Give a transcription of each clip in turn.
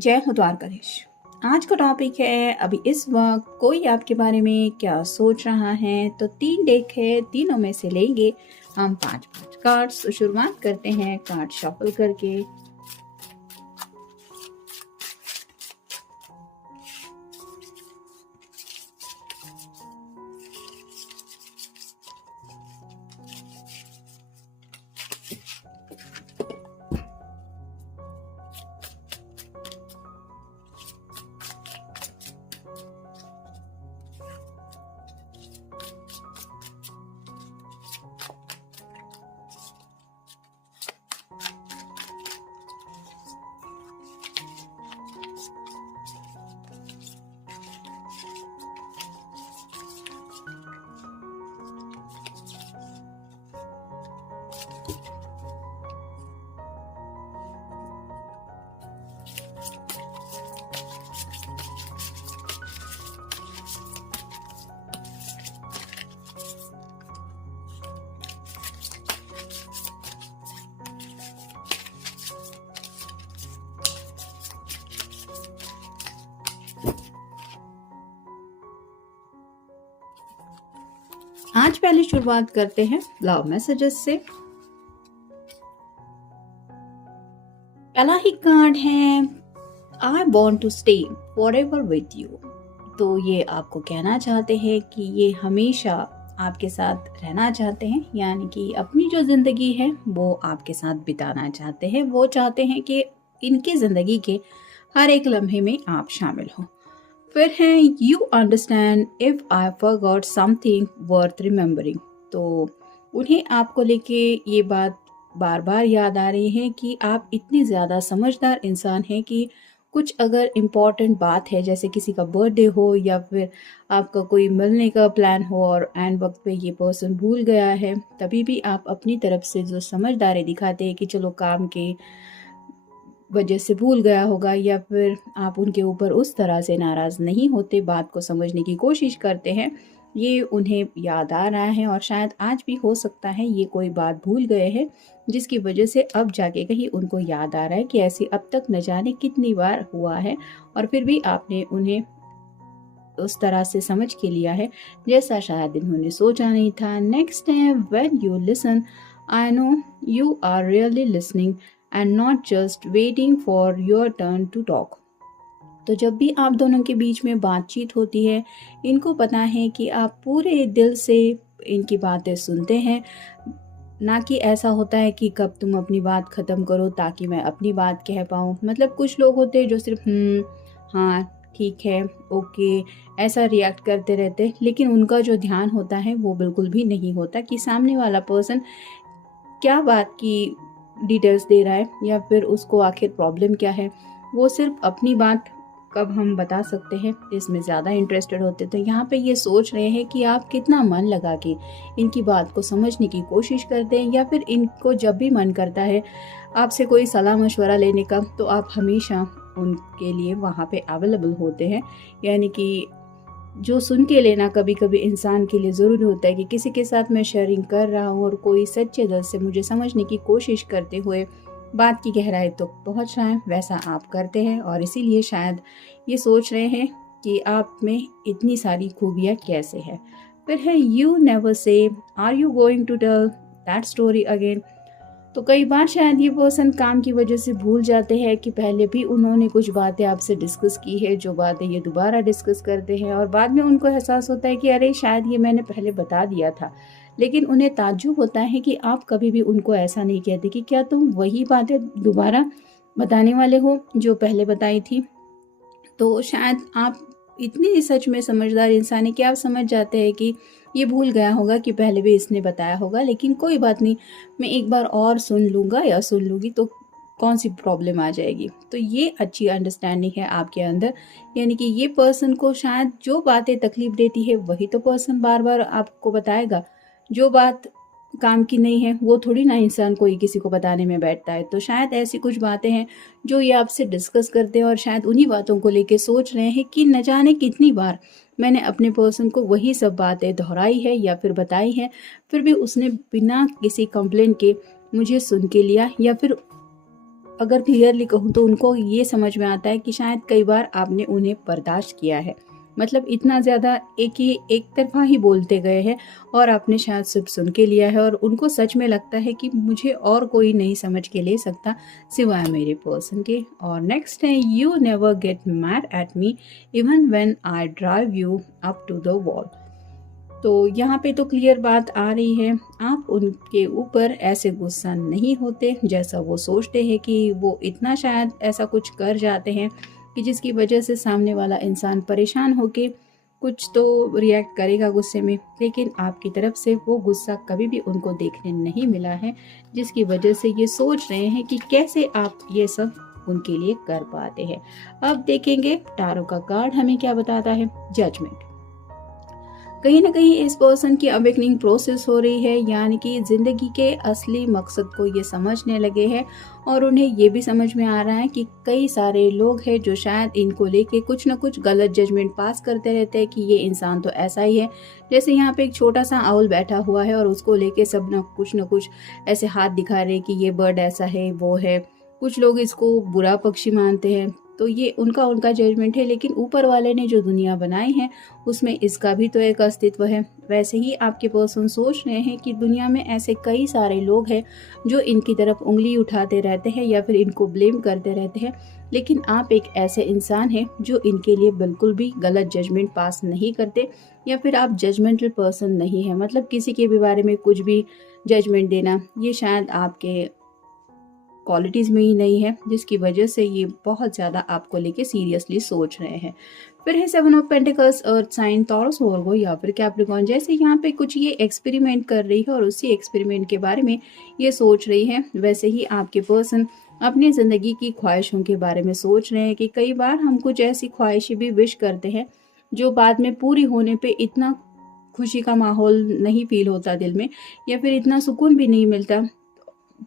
जय हो द्वारकाधीश। आज का टॉपिक है अभी इस वक्त कोई आपके बारे में क्या सोच रहा है। तो 3 डेक है, तीनों में से लेंगे हम 5-5 कार्ड्स। तो शुरुआत करते हैं कार्ड शफल करके। आज पहले शुरुआत करते हैं लव मैसेजेस से। पहला ही कार्ड है I want to stay forever with you. तो ये आपको कहना चाहते हैं कि ये हमेशा आपके साथ रहना चाहते हैं, यानी कि अपनी जो जिंदगी है वो आपके साथ बिताना चाहते हैं। वो चाहते हैं कि इनकी जिंदगी के हर एक लम्हे में आप शामिल हो। फिर है you understand if I forgot something worth remembering. तो उन्हें आपको लेके ये बात बार बार याद आ रही है कि आप इतने ज़्यादा समझदार इंसान हैं कि कुछ अगर इम्पॉर्टेंट बात है, जैसे किसी का बर्थडे हो या फिर आपका कोई मिलने का प्लान हो और एंड वक्त पे ये पर्सन भूल गया है, तभी भी आप अपनी तरफ से जो समझदारी दिखाते हैं कि चलो काम के वजह से भूल गया होगा, या फिर आप उनके ऊपर उस तरह से नाराज़ नहीं होते, बात को समझने की कोशिश करते हैं। ये उन्हें याद आ रहा है और शायद आज भी हो सकता है ये कोई बात भूल गए हैं जिसकी वजह से अब जाके कहीं उनको याद आ रहा है कि ऐसे अब तक न जाने कितनी बार हुआ है और फिर भी आपने उन्हें उस तरह से समझ के लिया है जैसा शायद इन्होंने सोचा नहीं था। नेक्स्ट है when you listen I know you are really listening and not just waiting for your turn to talk. तो जब भी आप दोनों के बीच में बातचीत होती है, इनको पता है कि आप पूरे दिल से इनकी बातें सुनते हैं, ना कि ऐसा होता है कि कब तुम अपनी बात ख़त्म करो ताकि मैं अपनी बात कह पाऊँ। मतलब कुछ लोग होते हैं जो सिर्फ हाँ ठीक है ओके ऐसा रिएक्ट करते रहते, लेकिन उनका जो ध्यान होता है वो बिल्कुल भी नहीं होता कि सामने वाला पर्सन क्या बात की डिटेल्स दे रहा है या फिर उसको आखिर प्रॉब्लम क्या है। वो सिर्फ अपनी बात कब हम बता सकते हैं इसमें ज़्यादा इंटरेस्टेड होते। तो यहाँ पे ये सोच रहे हैं कि आप कितना मन लगा के इनकी बात को समझने की कोशिश करते हैं, या फिर इनको जब भी मन करता है आपसे कोई सलाह मशवरा लेने का तो आप हमेशा उनके लिए वहाँ पे अवेलेबल होते हैं। यानी कि जो सुन के लेना कभी कभी इंसान के लिए ज़रूरी होता है कि किसी के साथ मैं शेयरिंग कर रहा हूँ और कोई सच्चे दिल से मुझे समझने की कोशिश करते हुए बात की गहराई तो पहुँच रहा है, वैसा आप करते हैं और इसीलिए शायद ये सोच रहे हैं कि आप में इतनी सारी खूबियाँ कैसे हैं। फिर है you never say are you going to tell that story again. तो कई बार शायद ये पर्सन काम की वजह से भूल जाते हैं कि पहले भी उन्होंने कुछ बातें आपसे डिस्कस की है, जो बातें ये दोबारा डिस्कस करते हैं और बाद में उनको एहसास होता है कि अरे शायद ये मैंने पहले बता दिया था। लेकिन उन्हें ताज्जुब होता है कि आप कभी भी उनको ऐसा नहीं कहते कि क्या तुम वही बातें दोबारा बताने वाले हो जो पहले बताई थी। तो शायद आप इतनी सच में समझदार इंसान है कि आप समझ जाते हैं कि ये भूल गया होगा कि पहले भी इसने बताया होगा, लेकिन कोई बात नहीं, मैं एक बार और सुन लूँगा या सुन लूँगी तो कौन सी प्रॉब्लम आ जाएगी। तो ये अच्छी अंडरस्टैंडिंग है आपके अंदर, यानी कि ये पर्सन को शायद जो बातें तकलीफ देती है वही तो पर्सन बार बार आपको बताएगा। जो बात काम की नहीं है वो थोड़ी ना इंसान कोई किसी को बताने में बैठता है। तो शायद ऐसी कुछ बातें हैं जो ये आपसे डिस्कस करते हैं और शायद उन्हीं बातों को लेके सोच रहे हैं कि न जाने कितनी बार मैंने अपने पर्सन को वही सब बातें दोहराई है या फिर बताई है, फिर भी उसने बिना किसी कंप्लेंट के मुझे सुन के लिया या फिर अगर क्लियरली कहूँ तो उनको ये समझ में आता है कि शायद कई बार आपने उन्हें बर्दाश्त किया है। मतलब इतना ज़्यादा एक तरफ़ा ही बोलते गए हैं और आपने शायद सिर्फ़ सुन के लिया है, और उनको सच में लगता है कि मुझे और कोई नहीं समझ के ले सकता सिवाय मेरे पर्सन के। और नेक्स्ट है, you never get mad at me even when I drive you up to the wall. तो यहाँ पे तो क्लियर बात आ रही है, आप उनके ऊपर ऐसे गुस्सा नहीं होते जैसा वो सोचते हैं कि वो इतना शायद ऐसा कुछ कर जाते हैं कि जिसकी वजह से सामने वाला इंसान परेशान होके कुछ तो रिएक्ट करेगा गुस्से में, लेकिन आपकी तरफ से वो गुस्सा कभी भी उनको देखने नहीं मिला है, जिसकी वजह से ये सोच रहे हैं कि कैसे आप ये सब उनके लिए कर पाते हैं। अब देखेंगे टारो का कार्ड हमें क्या बताता है। जजमेंट। कहीं ना कहीं इस पर्सन की अवेकनिंग प्रोसेस हो रही है, यानी कि जिंदगी के असली मकसद को ये समझने लगे हैं, और उन्हें ये भी समझ में आ रहा है कि कई सारे लोग हैं जो शायद इनको लेके कुछ ना कुछ गलत जजमेंट पास करते रहते हैं कि ये इंसान तो ऐसा ही है। जैसे यहाँ पे एक छोटा सा आउल बैठा हुआ है और उसको लेके सब ना कुछ ऐसे हाथ दिखा रहे कि ये बर्ड ऐसा है वो है। कुछ लोग इसको बुरा पक्षी मानते हैं, तो ये उनका जजमेंट है, लेकिन ऊपर वाले ने जो दुनिया बनाई है उसमें इसका भी तो एक अस्तित्व है। वैसे ही आपके पर्सन सोच रहे हैं कि दुनिया में ऐसे कई सारे लोग हैं जो इनकी तरफ उंगली उठाते रहते हैं या फिर इनको ब्लेम करते रहते हैं, लेकिन आप एक ऐसे इंसान हैं जो इनके लिए बिल्कुल भी गलत जजमेंट पास नहीं करते, या फिर आप जजमेंटल पर्सन नहीं है। मतलब किसी के भी बारे में कुछ भी जजमेंट देना ये शायद आपके क्वालिटीज़ में ही नहीं है, जिसकी वजह से ये बहुत ज़्यादा आपको लेके सीरियसली सोच रहे हैं। फिर है 7 of pentacles, earth sign, Taurus, Virgo या फिर कैप्रिकॉर्न। जैसे यहाँ पे कुछ ये एक्सपेरिमेंट कर रही है और उसी एक्सपेरिमेंट के बारे में ये सोच रही है, वैसे ही आपके पर्सन अपनी ज़िंदगी की ख्वाहिशों के बारे में सोच रहे हैं कि कई बार हम कुछ ऐसी ख्वाहिशें भी विश करते हैं जो बाद में पूरी होने पे इतना खुशी का माहौल नहीं फील होता दिल में, या फिर इतना सुकून भी नहीं मिलता।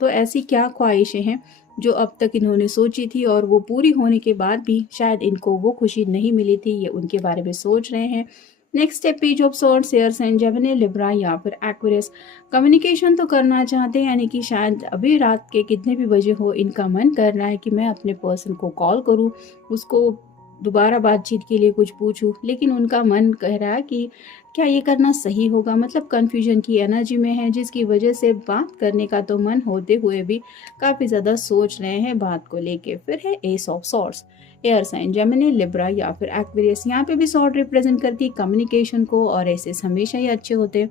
तो ऐसी क्या ख्वाहिशें हैं जो अब तक इन्होंने सोची थी और वो पूरी होने के बाद भी शायद इनको वो खुशी नहीं मिली थी, ये उनके बारे में सोच रहे हैं। Next step, page of swords, air sign, Gemini, Libra या फिर एक्वेरियस। कम्युनिकेशन तो करना चाहते हैं, यानी कि शायद अभी रात के कितने भी बजे हो इनका मन कर रहा है कि मैं अपने पर्सन को कॉल करूं, उसको दोबारा बातचीत के लिए कुछ पूछूं, लेकिन उनका मन कह रहा है कि क्या ये करना सही होगा। मतलब कन्फ्यूजन की एनर्जी में है, जिसकी वजह से बात करने का तो मन होते हुए भी काफ़ी ज़्यादा सोच रहे हैं बात को लेके। फिर है ace of swords, air sign, Gemini, Libra या फिर एक्वेरियस। यहाँ पे भी सॉर्ड रिप्रेजेंट करती है कम्युनिकेशन को, और एसेस हमेशा ही अच्छे होते हैं।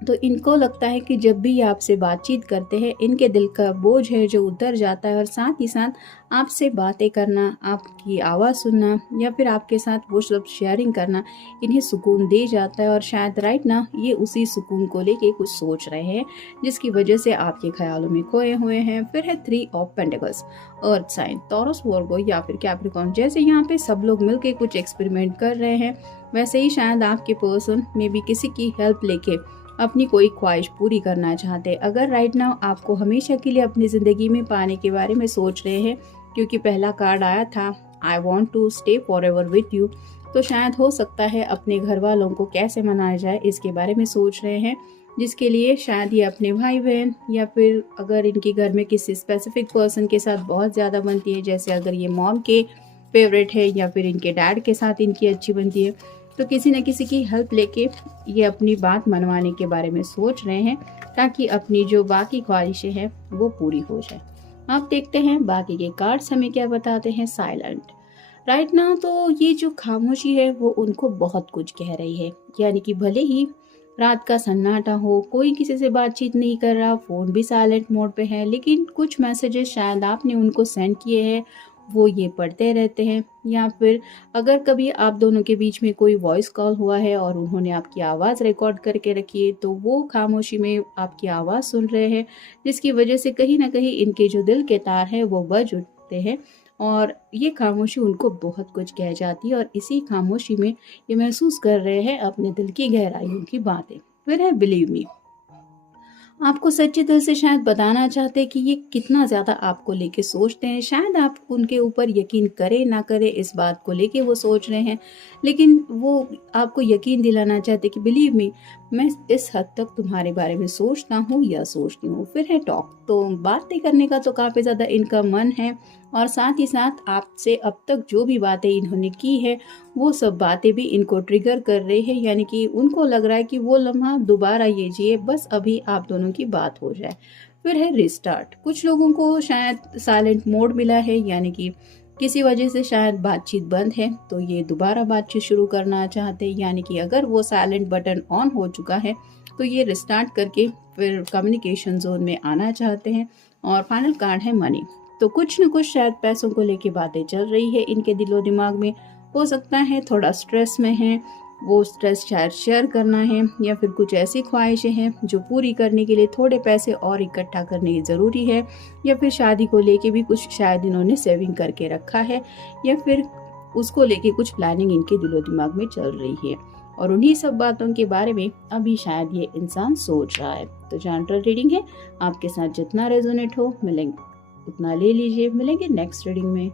तो इनको लगता है कि जब भी ये आपसे बातचीत करते हैं इनके दिल का बोझ है जो उतर जाता है, और साथ ही साथ आपसे बातें करना, आपकी आवाज़ सुनना या फिर आपके साथ वो सब शेयरिंग करना इन्हें सुकून दे जाता है। और शायद राइट ना ये उसी सुकून को लेके कुछ सोच रहे हैं, जिसकी वजह से आपके ख्यालों में खोए हुए हैं। फिर है 3 of pentacles, earth sign, Taurus, Virgo या फिर कैप्रिकॉर्न। जैसे यहाँ पे सब लोग मिलके कुछ एक्सपेरिमेंट कर रहे हैं, वैसे ही शायद आपके पर्सन में भी किसी की हेल्प लेके अपनी कोई ख्वाहिश पूरी करना चाहते। अगर राइट नाउ आपको हमेशा के लिए अपनी ज़िंदगी में पाने के बारे में सोच रहे हैं, क्योंकि पहला कार्ड आया था I want to stay forever with you, तो शायद हो सकता है अपने घर वालों को कैसे मनाया जाए इसके बारे में सोच रहे हैं, जिसके लिए शायद ये अपने भाई बहन या फिर अगर इनके घर में किसी स्पेसिफिक पर्सन के साथ बहुत ज़्यादा बनती है, जैसे अगर ये मॉम के फेवरेट है या फिर इनके डैड के साथ इनकी अच्छी बनती है, तो किसी न किसी की हेल्प लेके ये अपनी बात मनवाने के बारे में सोच रहे हैं, ताकि अपनी जो बाकी ख्वाहिशें हैं वो पूरी हो जाए। आप देखते हैं बाकी के कार्ड्स हमें क्या बताते हैं। साइलेंट, राइट ना तो ये जो खामोशी है वो उनको बहुत कुछ कह रही है, यानी कि भले ही रात का सन्नाटा हो, कोई किसी से बातचीत नहीं कर रहा, फ़ोन भी साइलेंट मोड पे है, लेकिन कुछ मैसेजेस शायद आपने उनको सेंड किए हैं वो ये पढ़ते रहते हैं। या फिर अगर कभी आप दोनों के बीच में कोई वॉइस कॉल हुआ है और उन्होंने आपकी आवाज़ रिकॉर्ड करके रखी है, तो वो खामोशी में आपकी आवाज़ सुन रहे हैं, जिसकी वजह से कहीं ना कहीं इनके जो दिल के तार हैं वो बज उठते हैं, और ये खामोशी उनको बहुत कुछ कह जाती है, और इसी खामोशी में ये महसूस कर रहे हैं अपने दिल की गहराइयों की बातें। फिर है बिलीव मी, आपको सच्चे दिल से शायद बताना चाहते हैं कि ये कितना ज़्यादा आपको लेके सोचते हैं। शायद आप उनके ऊपर यकीन करें ना करें इस बात को लेके वो सोच रहे हैं, लेकिन वो आपको यकीन दिलाना चाहते हैं कि बिलीव मी, मैं इस हद तक तुम्हारे बारे में सोचता हूँ या सोचती हूँ। फिर है टॉक, तो बातें करने का तो काफ़ी ज़्यादा इनका मन है, और साथ ही साथ आपसे अब तक जो भी बातें इन्होंने की है वो सब बातें भी इनको ट्रिगर कर रही है, यानी कि उनको लग रहा है कि वो लम्हा दोबारा ये जिए, बस अभी आप दोनों की बात हो जाए। फिर है रिस्टार्ट। कुछ लोगों को शायद साइलेंट मोड मिला है, यानी कि किसी वजह से शायद बातचीत बंद है, तो ये दोबारा बातचीत शुरू करना चाहते हैं, यानी कि अगर वो साइलेंट बटन ऑन हो चुका है तो ये रिस्टार्ट करके फिर कम्युनिकेशन जोन में आना चाहते हैं। और फाइनल कार्ड है मनी। तो कुछ न कुछ शायद पैसों को लेके बातें चल रही है इनके दिलो दिमाग में। हो सकता है थोड़ा स्ट्रेस में है, वो स्ट्रेस शायद शेयर करना है, या फिर कुछ ऐसी ख्वाहिशें हैं जो पूरी करने के लिए थोड़े पैसे और इकट्ठा करने की ज़रूरी है, या फिर शादी को लेके भी कुछ शायद इन्होंने सेविंग करके रखा है, या फिर उसको लेके कुछ प्लानिंग इनके दिलो दिमाग में चल रही है। और उन्हीं सब बातों के बारे में अभी शायद ये इंसान सोच रहा है। तो जनरल रीडिंग है, आपके साथ जितना रेजोनेट हो मिलेंगे उतना ले लीजिए। मिलेंगे नेक्स्ट रीडिंग में।